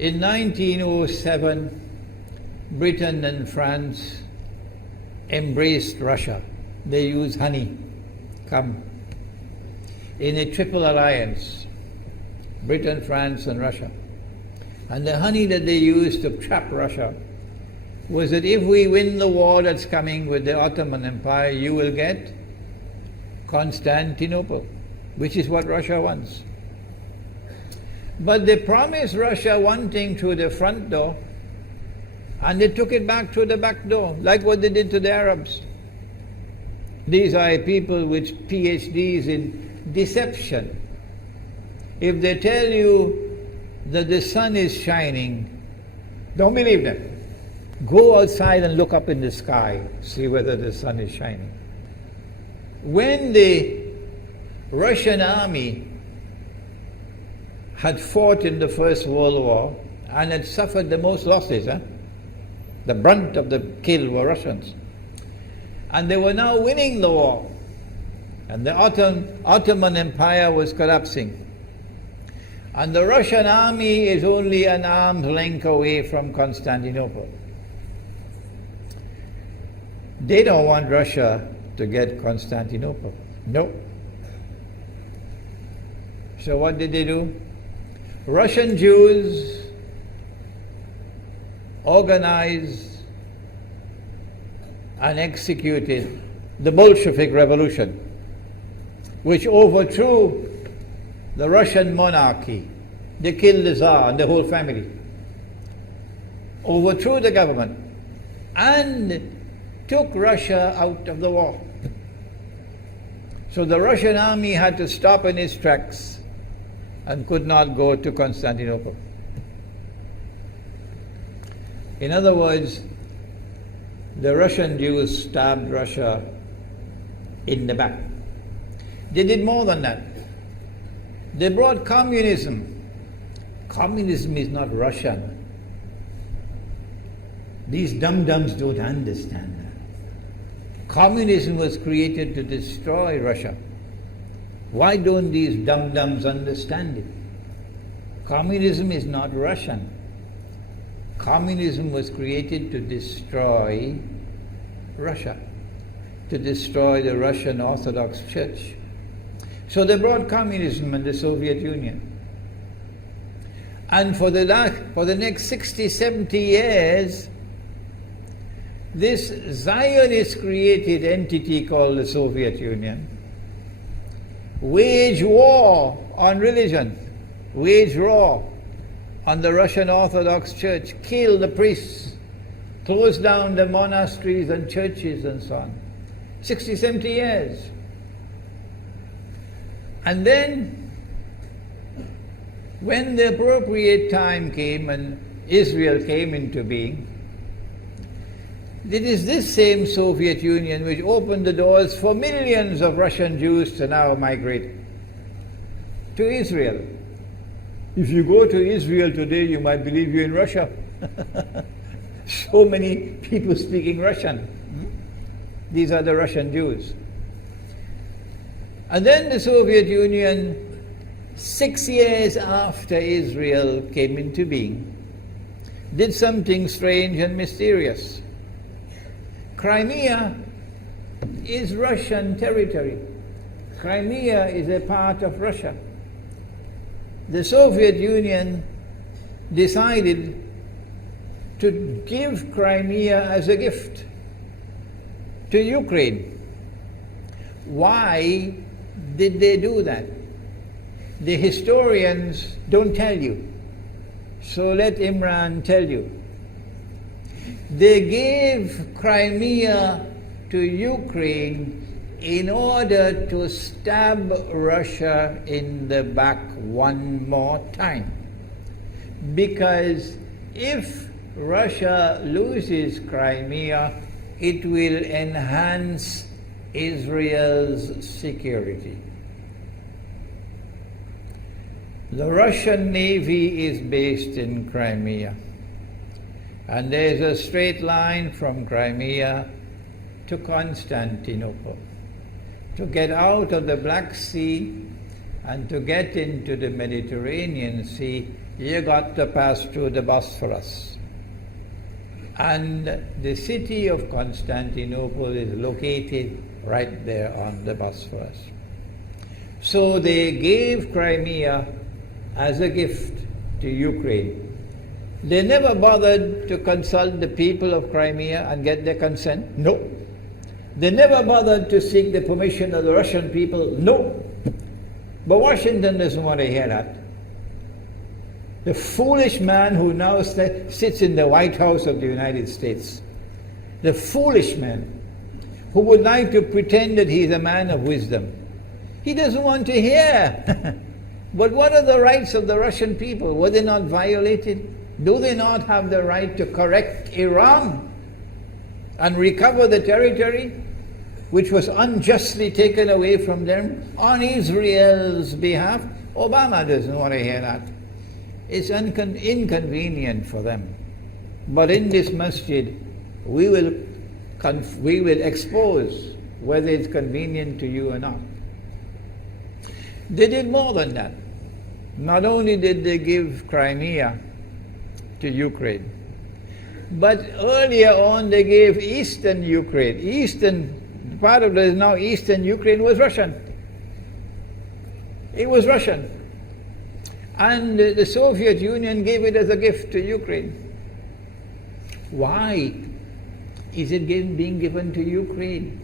In 1907, Britain and France embraced Russia. They used honey, in a triple alliance, Britain, France and Russia. And the honey that they used to trap Russia was that if we win the war that's coming with the Ottoman Empire, you will get Constantinople, which is what Russia wants. But they promised Russia one thing through the front door, and they took it back through the back door, like what they did to the Arabs. These are people with PhDs in deception. If they tell you that the sun is shining, don't believe them. Go outside and look up in the sky, see whether the sun is shining. When the Russian army had fought in the First World War and had suffered the most losses, the brunt of the kill were Russians. And they were now winning the war. And the Ottoman Empire was collapsing. And the Russian army is only an arm's length away from Constantinople. They don't want Russia to get Constantinople. No. So what did they do? Russian Jews organized and executed the Bolshevik Revolution, which overthrew the Russian monarchy. They killed the Tsar and the whole family, overthrew the government, and took Russia out of the war. So the Russian army had to stop in its tracks and could not go to Constantinople. In other words, the Russian Jews stabbed Russia in the back. They did more than that. They brought communism. Communism is not Russian. These dum-dums don't understand that. Communism was created to destroy Russia. Why don't these dum-dums understand it? Communism is not Russian. Communism was created to destroy Russia, to destroy the Russian Orthodox Church. So they brought communism in the Soviet Union. And for the next 60, 70 years, this Zionist-created entity called the Soviet Union waged war on religion, waged war on the Russian Orthodox Church, killed the priests, closed down the monasteries and churches and so on. 60, 70 years. And then, when the appropriate time came and Israel came into being, it is this same Soviet Union which opened the doors for millions of Russian Jews to now migrate to Israel. If you go to Israel today, you might believe you're in Russia. So many people speaking Russian. These are the Russian Jews. And then the Soviet Union, 6 years after Israel came into being, did something strange and mysterious. Crimea is Russian territory. Crimea is a part of Russia. The Soviet Union decided to give Crimea as a gift to Ukraine. Why did they do that? The historians don't tell you. So let Imran tell you. They gave Crimea to Ukraine in order to stab Russia in the back one more time. Because if Russia loses Crimea, it will enhance Israel's security. The Russian Navy is based in Crimea, and there is a straight line from Crimea to Constantinople. To get out of the Black Sea and to get into the Mediterranean Sea, you got to pass through the Bosphorus. And the city of Constantinople is located right there on the Bosphorus. So they gave Crimea as a gift to Ukraine. They never bothered to consult the people of Crimea and get their consent. No. They never bothered to seek the permission of the Russian people. No. But Washington doesn't want to hear that. The foolish man who now sits in the White House of the United States, the foolish man who would like to pretend that he's a man of wisdom, he doesn't want to hear. But what are the rights of the Russian people? Were they not violated? Do they not have the right to correct Iran and recover the territory which was unjustly taken away from them on Israel's behalf? Obama doesn't want to hear that. It's inconvenient for them. But in this masjid, we will expose whether it's convenient to you or not. They did more than that. Not only did they give Crimea to Ukraine, but earlier on they gave eastern Ukraine. Eastern, part of it now eastern Ukraine was Russian. It was Russian. And the Soviet Union gave it as a gift to Ukraine. Why is it being given to Ukraine?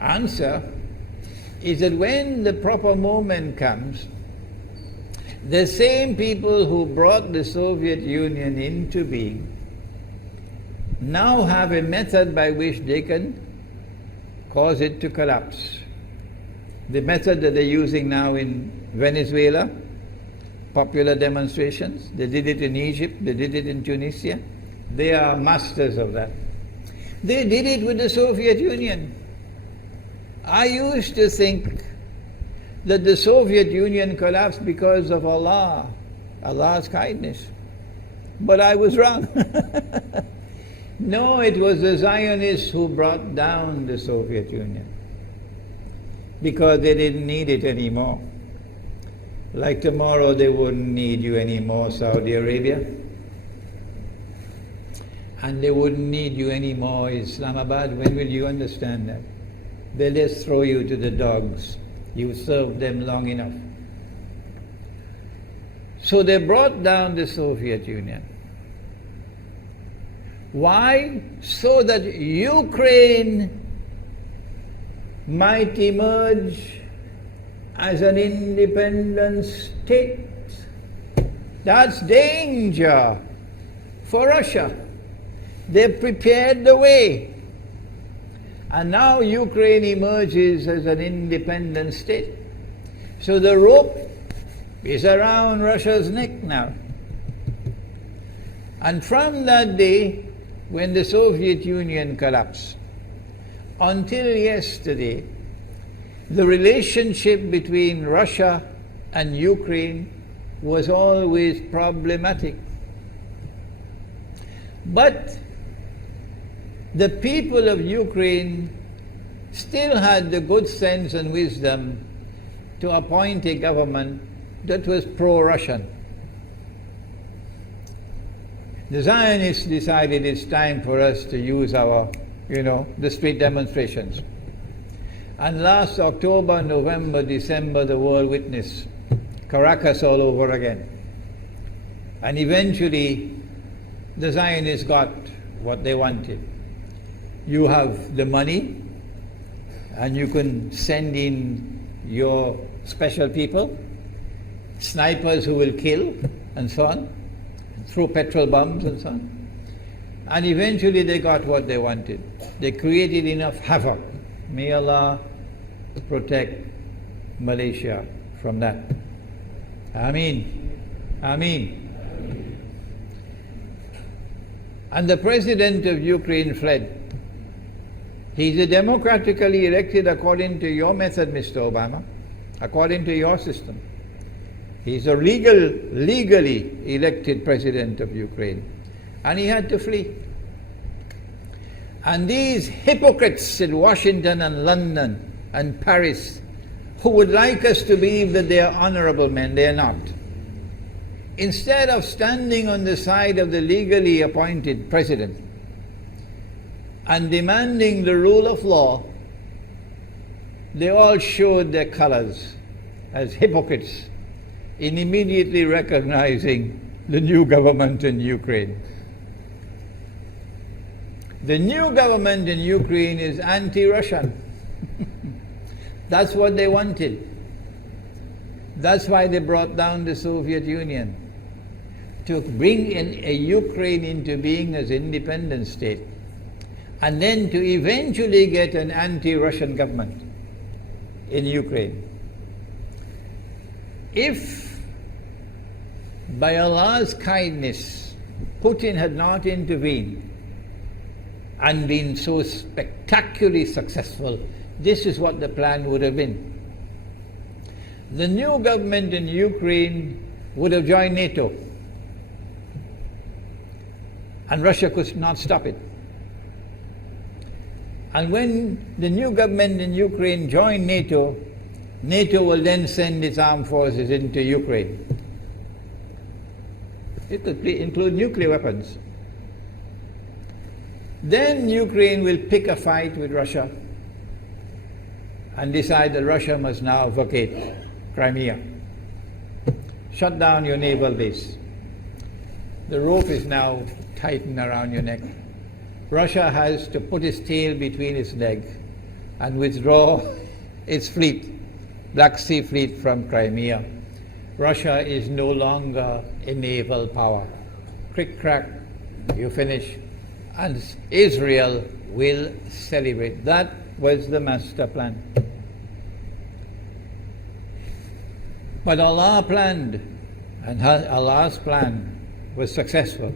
Answer is that when the proper moment comes, the same people who brought the Soviet Union into being now have a method by which they can cause it to collapse. The method that they're using now in Venezuela, popular demonstrations, they did it in Egypt, they did it in Tunisia. They are masters of that. They did it with the Soviet Union. I used to think that the Soviet Union collapsed because of Allah's kindness. But I was wrong. No, it was the Zionists who brought down the Soviet Union because they didn't need it anymore. Like tomorrow they wouldn't need you anymore, Saudi Arabia. And they wouldn't need you anymore, Islamabad. When will you understand that? They'll just throw you to the dogs. You served them long enough. So they brought down the Soviet Union. Why? So that Ukraine might emerge as an independent state. That's danger for Russia. They prepared the way. And now Ukraine emerges as an independent state. So the rope is around Russia's neck now. And from that day, when the Soviet Union collapsed, until yesterday, the relationship between Russia and Ukraine was always problematic. But the people of Ukraine still had the good sense and wisdom to appoint a government that was pro-Russian. The Zionists decided it's time for us to use our, the street demonstrations. And last October, November, December, the world witnessed Caracas all over again. And eventually, the Zionists got what they wanted. You have the money, and you can send in your special people, snipers who will kill, and so on, throw petrol bombs and so on. And eventually they got what they wanted. They created enough havoc. May Allah protect Malaysia from that. Ameen. Ameen. And the president of Ukraine fled. He's a democratically elected according to your method, Mr. Obama, according to your system. He's a legally elected president of Ukraine. And he had to flee. And these hypocrites in Washington and London and Paris who would like us to believe that they are honorable men. They are not. Instead of standing on the side of the legally appointed president and demanding the rule of law, they all showed their colors as hypocrites in immediately recognizing the new government in Ukraine. The new government in Ukraine is anti-Russian. That's what they wanted. That's why they brought down the Soviet Union, to bring in a Ukraine into being as independent state, and then to eventually get an anti-Russian government in Ukraine. If by Allah's kindness Putin had not intervened and been so spectacularly successful, this is what the plan would have been. The new government in Ukraine would have joined NATO, and Russia could not stop it. And when the new government in Ukraine joined NATO, NATO will then send its armed forces into Ukraine. It could include nuclear weapons. Then Ukraine will pick a fight with Russia and decide that Russia must now vacate Crimea. Shut down your naval base. The rope is now tightened around your neck. Russia has to put its tail between its legs and withdraw its fleet, Black Sea Fleet, from Crimea. Russia is no longer a naval power. Crick crack, you finish. And Israel will celebrate. That was the master plan. But Allah planned, and Allah's plan was successful.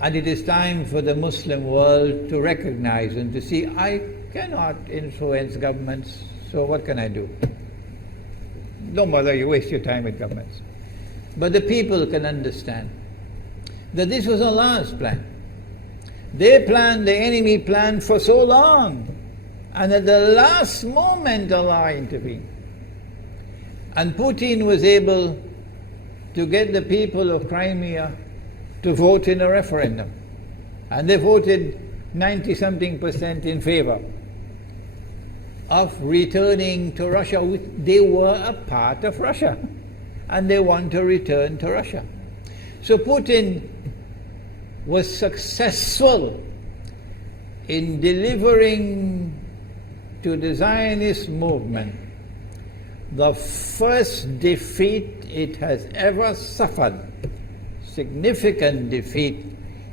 And it is time for the Muslim world to recognize and to see, I cannot influence governments, so what can I do? Don't bother, you waste your time with governments. But the people can understand that this was Allah's plan. They planned, the enemy planned for so long, and at the last moment Allah intervened. And Putin was able to get the people of Crimea to vote in a referendum. And they voted 90-something% in favor of returning to Russia. They were a part of Russia, and they want to return to Russia. So Putin was successful in delivering to the Zionist movement the first defeat it has ever suffered, significant defeat,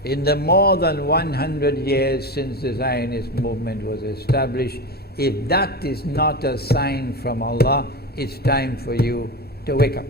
in the more than 100 years since the Zionist movement was established. If that is not a sign from Allah, it's time for you to wake up.